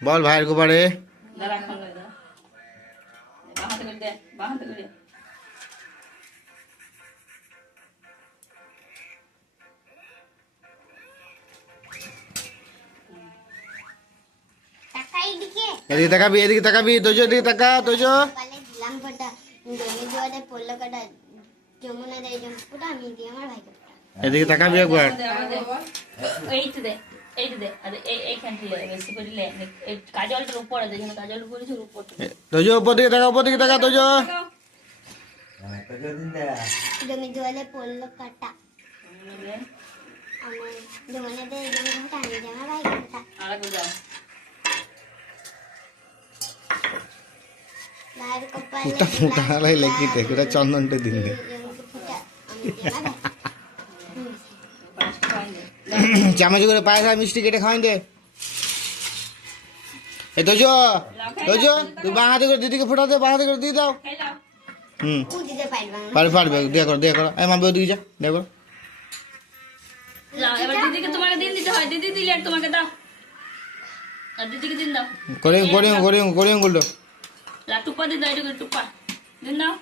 বল ভাইয়ের গোপারে এদিকে তাকাবি, এদিকে তাকাবি, তোজো এদিকে তাকা, তোজো। এদিকে তাকাবি একবার। তোজো উপর দিকে তাকা, উপর দিকে তাকা, তোজো। জমি জলে পড়লো কাটা আমার জমানেতে জমি ঘাটা আমি জামা ভাই কাটা লাইর কপালে ফুটা ফুটা হালাই লাগিতে কুটা চন্দনটা দিন দে ফুটা আমি জামা চামচ করে পায়ে ধরে মিষ্টি কেটে খাওয়াই দে। এ তোজো, তোজো তুই বাঁ হাতে করে দিদিকে ফোটা দে, বাঁ হাতে করে দিয়ে দাও। হুম ও দিতে পারবে না পারবে পারবে, দিয়ে করো দিয়ে করো। এই মাম্পি ওদিকে যা, দিয়ে করো। এবার দিদিকে তোমাকে দিন দিতে হয়, দিদি দিলে তোমাকে দাও, আর দিদিকে দিন দাও। করিং করিং করিং করিং গুলো টুপা দিন দাও, এটা টুপা দিন দাও।